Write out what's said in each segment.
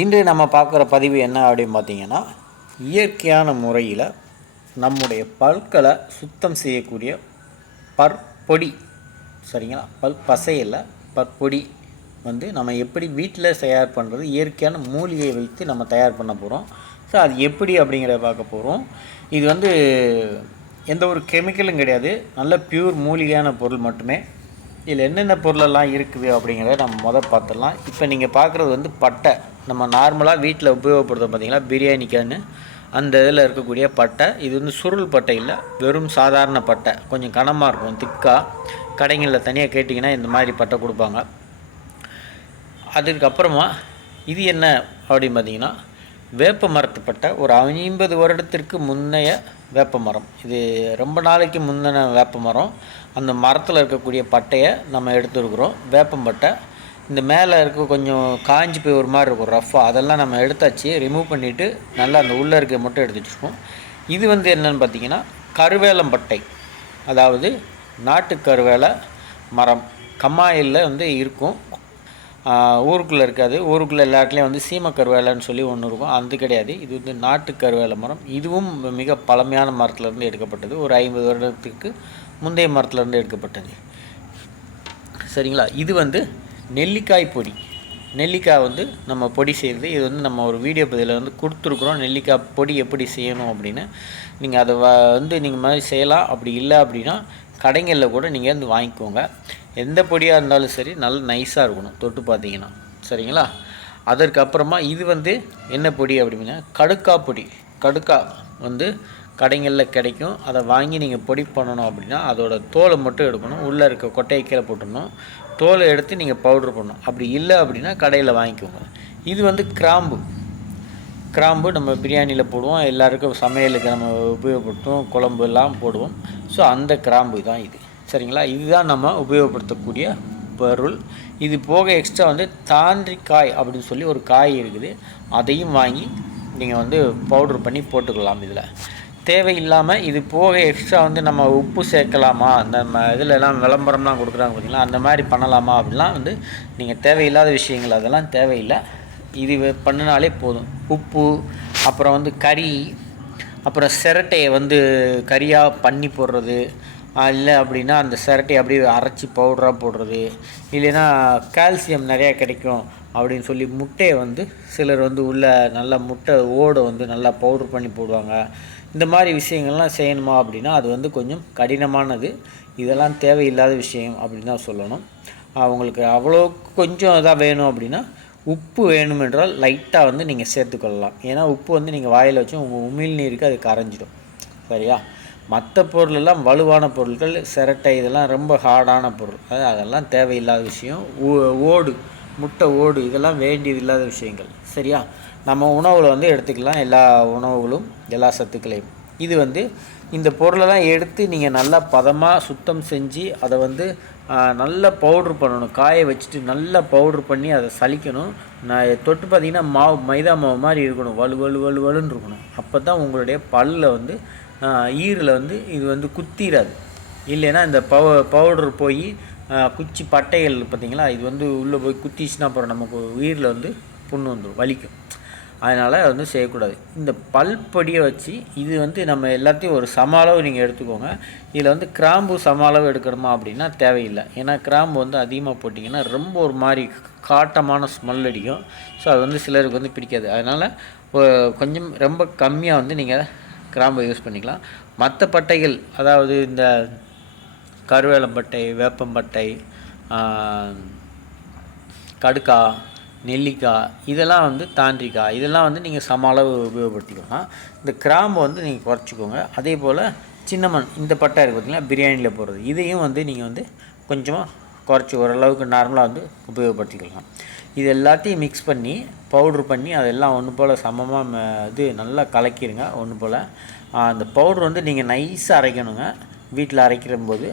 இன்று நம்ம பார்க்குற பதிவு என்ன அப்படின்னு பார்த்தீங்கன்னா இயற்கையான முறையில் நம்முடைய பற்களை சுத்தம் செய்யக்கூடிய பற்பொடி. சரிங்களா? பல் பசையில் பற்பொடி வந்து நம்ம எப்படி வீட்டில் தயார் பண்ணுறது இயற்கையான மூலிகையை வைத்து நம்ம தயார் பண்ண போகிறோம் ஸோ அது எப்படி அப்படிங்கிறத பார்க்க போகிறோம் இது வந்து எந்த ஒரு கெமிக்கலும் கிடையாது. நல்ல பியூர் மூலிகையான பொருள் மட்டுமே. இதில் என்னென்ன பொருளெல்லாம் இருக்குது அப்படிங்கிறத நம்ம முதல் பார்த்துடலாம். இப்போ நீங்கள் பார்க்குறது வந்து பட்டை. நம்ம நார்மலாக வீட்டில் உபயோகப்படுத்தும் பார்த்திங்களா பிரியாணிக்கான்னு அந்த இதில் இருக்கக்கூடிய பட்டை. இது வந்து சுருள் பட்டை இல்லை வெறும் சாதாரண பட்டை. கொஞ்சம் கனமாக இருக்கும் திக்காக கடைங்களில் தனியாக கேட்டிங்கன்னா இந்த மாதிரி பட்டை கொடுப்பாங்க. அதுக்கப்புறமா இது என்ன அப்படின்னு பார்த்தீங்கன்னா வேப்ப மரத்துப்பட்ட பட்டை ஒரு ஐம்பது வருடத்திற்கு முன்னைய வேப்ப மரம். இது ரொம்ப நாளைக்கு முந்தின வேப்ப மரம். அந்த மரத்தில் இருக்கக்கூடிய பட்டையை நம்ம எடுத்துருக்குறோம். வேப்பம்பட்டை இந்த மேலே இருக்க கொஞ்சம் காஞ்சி போய் ஒரு மாதிரி இருக்கும் ரஃப்பாக அதெல்லாம் நம்ம எடுத்தாச்சு ரிமூவ் பண்ணிவிட்டு நல்லா அந்த உள்ளே இருக்க மட்டும் எடுத்து வச்சுருக்கோம். இது வந்து என்னென்னு பார்த்தீங்கன்னா கருவேலம்பட்டை அதாவது நாட்டு கருவேல மரம். கம்மாயில் வந்து இருக்கும். ஊருக்குள்ளே இருக்காது. ஊருக்குள்ளே எல்லா இடத்துலையும் வந்து சீம கருவேலைன்னு சொல்லி ஒன்று இருக்கும். அது கிடையாது. இது வந்து நாட்டு கருவேலை மரம். இதுவும் மிக பழமையான மரத்துலேருந்து எடுக்கப்பட்டது. ஒரு ஐம்பது வருடத்துக்கு முந்தைய மரத்துலேருந்து எடுக்கப்பட்டது. சரிங்களா? இது வந்து நெல்லிக்காய் பொடி. நெல்லிக்காய் வந்து நம்ம பொடி செய்கிறது இது வந்து நம்ம ஒரு வீடியோ பதிவில் வந்து கொடுத்துருக்குறோம். நெல்லிக்காய் பொடி எப்படி செய்யணும் அப்படின்னு. நீங்கள் அதை வந்து நீங்கள் மாதிரி செய்யலாம். அப்படி இல்லை அப்படின்னா கடைங்களில் கூட நீங்கள் வந்து வாங்கிக்கோங்க. எந்த பொடியாக இருந்தாலும் சரி நல்ல நைஸாக இருக்கணும். தொட்டு பார்த்தீங்கன்னா. சரிங்களா? அதற்கப்புறமா இது வந்து என்ன பொடி அப்படின்னா கடுக்கா பொடி. கடுக்கா வந்து கடைங்களில் கிடைக்கும். அதை வாங்கி நீங்கள் பொடி பண்ணணும் அப்படின்னா அதோட தோலை மட்டும் எடுக்கணும். உள்ளே இருக்க கொட்டையை கீழே போட்டுடணும். தோலை எடுத்து நீங்கள் பவுட்ரு பண்ணணும். அப்படி இல்லை அப்படின்னா கடையில் வாங்கிக்கோங்க. இது வந்து கிராம்பு. கிராம்பு நம்ம பிரியாணியில் போடுவோம். எல்லாருக்கும் சமையலுக்கு நம்ம உபயோகப்படுத்துவோம். குழம்பு எல்லாம் போடுவோம். ஸோ அந்த கிராம்பு தான் இது. சரிங்களா? இதுதான் நம்ம உபயோகப்படுத்தக்கூடிய பொருள். இது போக எக்ஸ்ட்ரா வந்து தாண்டிக்காய் அப்படின்னு சொல்லி ஒரு காய் இருக்குது. அதையும் வாங்கி நீங்கள் வந்து பவுட்ரு பண்ணி போட்டுக்கலாம் இதில். தேவையில்லாமல் இது போக எக்ஸ்ட்ரா வந்து நம்ம உப்பு சேர்க்கலாமா? அந்த நம்ம இதில் விளம்பரம்லாம் கொடுக்குறாங்க பார்த்தீங்களா அந்த மாதிரி பண்ணலாமா அப்படிலாம் வந்து நீங்கள் தேவையில்லாத விஷயங்கள் அதெல்லாம் தேவையில்லை. இது பண்ணினாலே போதும். உப்பு அப்புறம் வந்து கறி அப்புறம் சிரட்டையை வந்து கறியாக பண்ணி போடுறது. இல்லை அப்படின்னா அந்த சிரட்டையை அப்படியே அரைச்சி பவுடராக போடுறது. இல்லைன்னா கால்சியம் நிறையா கிடைக்கும் அப்படின்னு சொல்லி முட்டையை வந்து சிலர் வந்து உள்ள நல்லா முட்டை ஓடை வந்து நல்லா பவுட்ரு பண்ணி போடுவாங்க. இந்த மாதிரி விஷயங்கள்லாம் செய்யணுமா அப்படின்னா அது வந்து கொஞ்சம் கடினமானது. இதெல்லாம் தேவையில்லாத விஷயம் அப்படின்னு தான் சொல்லணும். அவங்களுக்கு அவ்வளோ கொஞ்சம் இதாக வேணும் அப்படின்னா உப்பு வேணும் என்றால் லைட்டாக வந்து நீங்கள் சேர்த்துக்கொள்ளலாம். ஏன்னா உப்பு வந்து நீங்கள் வாயில் வச்சு உங்கள் உமிழ் நீருக்கு அது கரைஞ்சிடும். சரியா? மற்ற பொருளெல்லாம் வலுவான பொருட்கள் சிரட்டை இதெல்லாம் ரொம்ப ஹார்டான பொருள். அது அதெல்லாம் தேவையில்லாத விஷயம். ஓடு முட்டை ஓடு இதெல்லாம் வேண்டியது இல்லாத விஷயங்கள். சரியா? நம்ம உணவில் வந்து எடுத்துக்கலாம். எல்லா உணவுகளும் எல்லா சத்துக்களையும். இது வந்து இந்த பொருளெல்லாம் எடுத்து நீங்கள் நல்லா பதமாக சுத்தம் செஞ்சு அதை வந்து நல்லா பவுட்ரு பண்ணணும். காய வச்சுட்டு நல்லா பவுட்ரு பண்ணி அதை சலிக்கணும் நான் தொட்டு பார்த்தீங்கன்னா மாவு மைதா மாவு மாதிரி இருக்கணும். வலு வலு வலு வலுன்னு இருக்கணும். அப்போ தான் உங்களுடைய பல்லில் வந்து ஈரில் வந்து இது வந்து குத்திராது. இல்லைன்னா இந்த பவ பவுடர் போய் குச்சி பட்டைகள் பார்த்திங்களா? இது வந்து உள்ளே போய் குத்திச்சுன்னா அப்புறம் நமக்கு உயிரில் வந்து புண்ணு வந்துடும் வலிக்கும். அதனால் வந்து செய்யக்கூடாது. இந்த பல்படியை வச்சு இது வந்து நம்ம எல்லாத்தையும் ஒரு சம அளவு நீங்கள் எடுத்துக்கோங்க. இதில் வந்து கிராம்பு சம அளவு எடுக்கணுமா அப்படின்னா தேவையில்லை. ஏன்னா கிராம்பு வந்து அதிகமாக போட்டிங்கன்னா ரொம்ப ஒரு மாதிரி காட்டமான ஸ்மெல் அடிக்கும். ஸோ அது வந்து சிலருக்கு வந்து பிடிக்காது. அதனால் கொஞ்சம் ரொம்ப கம்மியாக வந்து நீங்கள் கிராம்பை யூஸ் பண்ணிக்கலாம். மற்ற பட்டைகள் அதாவது இந்த கருவேலம்பட்டை வேப்பம்பட்டை கடுக்கா நெல்லிக்காய் இதெல்லாம் வந்து தாண்டிக்காய் இதெல்லாம் வந்து நீங்கள் சம அளவு உபயோகப்படுத்திக்கலாம் இந்த கிராம்பு வந்து நீங்கள் குறைச்சிக்கோங்க. அதே போல் சின்னமன் இந்த பட்டை இருக்குது பார்த்திங்களா பிரியாணியில் போடுறது இதையும் வந்து நீங்கள் வந்து கொஞ்சமாக குறைச்சி ஓரளவுக்கு நார்மலாக வந்து உபயோகப்படுத்திக்கலாம். இது எல்லாத்தையும் மிக்ஸ் பண்ணி பவுட்ரு பண்ணி அதெல்லாம் ஒன்று போல் சமமாக இது நல்லா கலக்கிடுங்க ஒன்று போல் அந்த பவுட்ரு வந்து நீங்கள் நைஸாக அரைக்கணுங்க. வீட்டில் அரைக்கிற போது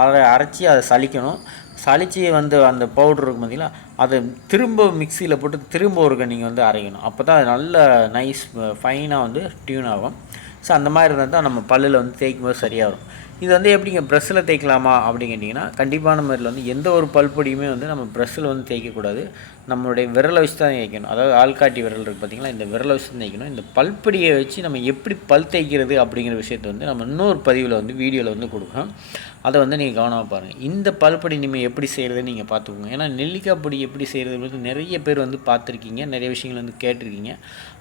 அரை அரைச்சி அதை சலிக்கணும் சளிச்சு வந்து அந்த பவுட்ரு இருக்கும் பார்த்தீங்களா அதை திரும்ப மிக்சியில் போட்டு திரும்ப ஒருக்க நீங்கள் வந்து அரைக்கணும். அப்போ தான் அது நல்ல நைஸ் ஃபைனாக வந்து டியூன் ஆகும். ஸோ அந்த மாதிரி இருந்தால் தான் நம்ம பல்லில் வந்து தேய்க்கும் போது சரியாக வரும். இது வந்து எப்படிங்க ப்ரெஷ்ஷில் தேய்க்கலாமா அப்படின்னு கேட்டிங்கன்னா கண்டிப்பான முறையில் வந்து எந்த ஒரு பல்பொடியுமே வந்து நம்ம ப்ரெஷ்ஷில் வந்து தேய்க்கக்கூடாது. நம்மளுடைய விரலை வச்சு தான் தேய்க்கணும். அதாவது ஆள்காட்டி விரல் இருக்குது பார்த்தீங்களா இந்த விரலை வச்சு தான் தேய்க்கணும். இந்த பல்பொடியை வச்சு நம்ம எப்படி பல் தேய்க்கிறது அப்படிங்கிற விஷயத்தை வந்து நம்ம இன்னொரு பதிவில் வந்து வீடியோவில் வந்து கொடுக்குறோம். அதை வந்து நீங்கள் கவனமாக பாருங்கள் இந்த பல்பொடி நீங்கள் எப்படி செய்கிறதுன்னு நீங்கள் பார்த்துக்கோங்க. ஏன்னா நெல்லிக்காய் பொடி எப்படி செய்கிறது வந்து நிறைய பேர் வந்து பார்த்துருக்கீங்க நிறைய விஷயங்கள் வந்து கேட்டிருக்கீங்க.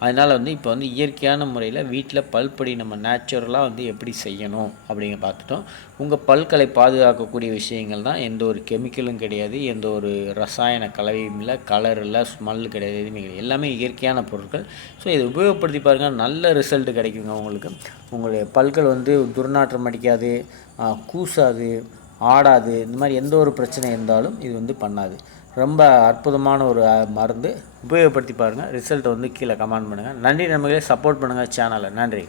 அதனால் வந்து இப்போ வந்து இயற்கையான முறையில் வீட்டில் பல்பொடி நம்ம நேச்சுரலாக வந்து எப்படி செய்யணும் அப்படிங்க பார்த்துட்டோம். உங்கள் பல்களை பாதுகாக்கக்கூடிய விஷயங்கள் தான் எந்த ஒரு கெமிக்கலும் கிடையாது எந்த ஒரு ரசாயன கலவையும் இல்லை கலர் இல்லை ஸ்மெல் கிடையாது எதுவுமே கிடையாது. எல்லாமே இயற்கையான பொருட்கள். ஸோ இதை உபயோகப்படுத்தி பாருங்கள் நல்ல ரிசல்ட் கிடைக்குங்க உங்களுக்கு. உங்களுடைய பல்கள் வந்து துர்நாற்றம் அடிக்காது கூசாது ஆடாது இந்த மாதிரி எந்த ஒரு பிரச்சனை இருந்தாலும் இது வந்து பண்ணாது. ரொம்ப அற்புதமான ஒரு மருந்து. உபயோகப்படுத்தி பாருங்கள் ரிசல்ட் வந்து கீழே கமெண்ட் பண்ணுங்கள் நன்றி நம்மளே சப்போர்ட் பண்ணுங்கள் சேனலை நன்றி.